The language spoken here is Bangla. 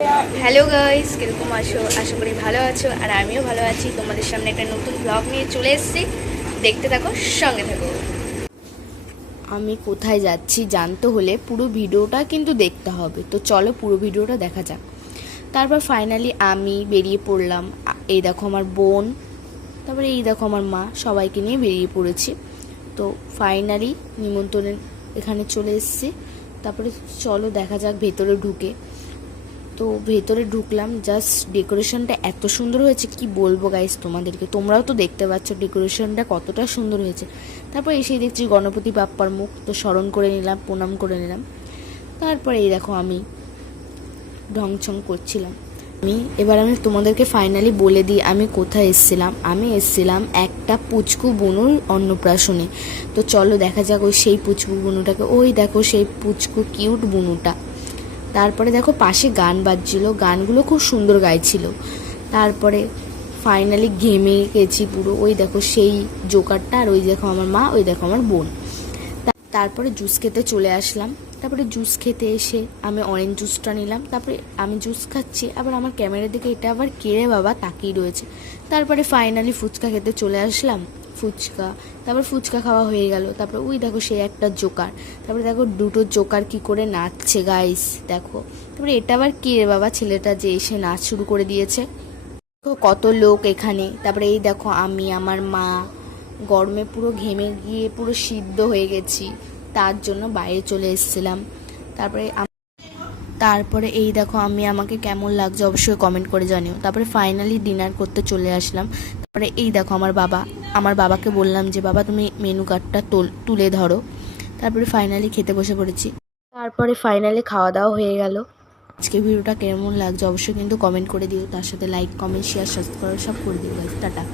হ্যালো গাইস, কিরকম আছো? আশা করি ভালো আছো, আর আমিও ভালো আছি। তোমাদের সামনে একটা নতুন ব্লগ নিয়ে চলে এসেছি, দেখতে থাকো, সঙ্গে থাকো। আমি কোথায় যাচ্ছি জানতে হলে পুরো ভিডিওটা কিন্তু দেখতে হবে, তো চলো পুরো ভিডিওটা দেখা যাক। তারপর ফাইনালি আমি বেরিয়ে পড়লাম। এই দেখো আমার বোন, তারপরে এই দেখো আমার মা, সবাইকে নিয়ে বেরিয়ে পড়েছি। তো ফাইনালি নিমন্ত্রণের এখানে চলে এসেছি। তারপরে চলো দেখা যাক ভেতরে ঢুকে। তো ভেতরে ঢুকলাম, জাস্ট ডেকোরেশনটা এত সুন্দর হয়েছে কি বলবো গাইস তোমাদেরকে, তোমরাও তো দেখতে পাচ্ছ ডেকোরেশনটা কতটা সুন্দর হয়েছে। তারপর এসেই দেখছি গণপতি বাপ্পার মুখ, তো স্মরণ করে নিলাম, প্রণাম করে নিলাম। তারপরে এই দেখো আমি ঢংছং করছিলাম। আমি তোমাদেরকে ফাইনালি বলে দিই আমি কোথায় এসেছিলাম। আমি এসেছিলাম একটা পুচকু বুনুর অন্নপ্রাশনে। তো চলো দেখা যাক ওই সেই পুচকু বুনুটাকে। ওই দেখো সেই পুচকু কিউট বুনুটা। তারপরে দেখো পাশে গান বাজছিল, গানগুলো খুব সুন্দর গাইছিল। তারপরে ফাইনালি ঘেমে গেছি পুরো। ওই দেখো সেই জোকারটা, আর ওই দেখো আমার মা, ওই দেখো আমার বোন। তারপরে জুস খেতে চলে আসলাম। তারপরে জুস খেতে এসে আমি অরেঞ্জ জুসটা নিলাম। তারপরে আমি জুস খাচ্ছি, আবার আমার ক্যামেরার দিকে এটা আবার কেড়ে বাবা তাকিয়ে রয়েছে। তারপরে ফাইনালি ফুচকা খেতে চলে আসলাম। তারপর ফুচকা খাওয়া হয়ে গেল। তারপরে ওই দেখো সে একটা জোকার। তারপরে দেখো দুটো জোকার কি করে নাচছে গাইস, দেখো। তারপরে এটা আবার কে রে বাবা, ছেলেটা যে এসে নাচ শুরু করে দিয়েছে। তো কত লোক এখানে। তারপরে এই দেখো আমি, আমার মা গরমে পুরো ঘেমে গিয়ে পুরো সিদ্ধ হয়ে গেছি, তার জন্য বাইরে চলে এসেছিলাম। তারপরে তারপরে এই দেখো আমি, আমাকে কেমন লাগছে অবশ্যই কমেন্ট করে জানিও। তারপরে ফাইনালি ডিনার করতে চলে আসলাম। তারপরে এই দেখো আমার বাবাকে বললাম যে বাবা তুমি মেনু কার্ডটা তুলে ধরো। তারপরে ফাইনালি খেতে বসে পড়েছি। তারপরে ফাইনালি খাওয়া দাওয়া হয়ে গেল। আজকে ভিডিওটা কেমন লাগছে অবশ্যই কিন্তু কমেন্ট করে দিও, তার সাথে লাইক, কমেন্ট, শেয়ার, সাবস্ক্রাইব সব করে দিও। টাটা।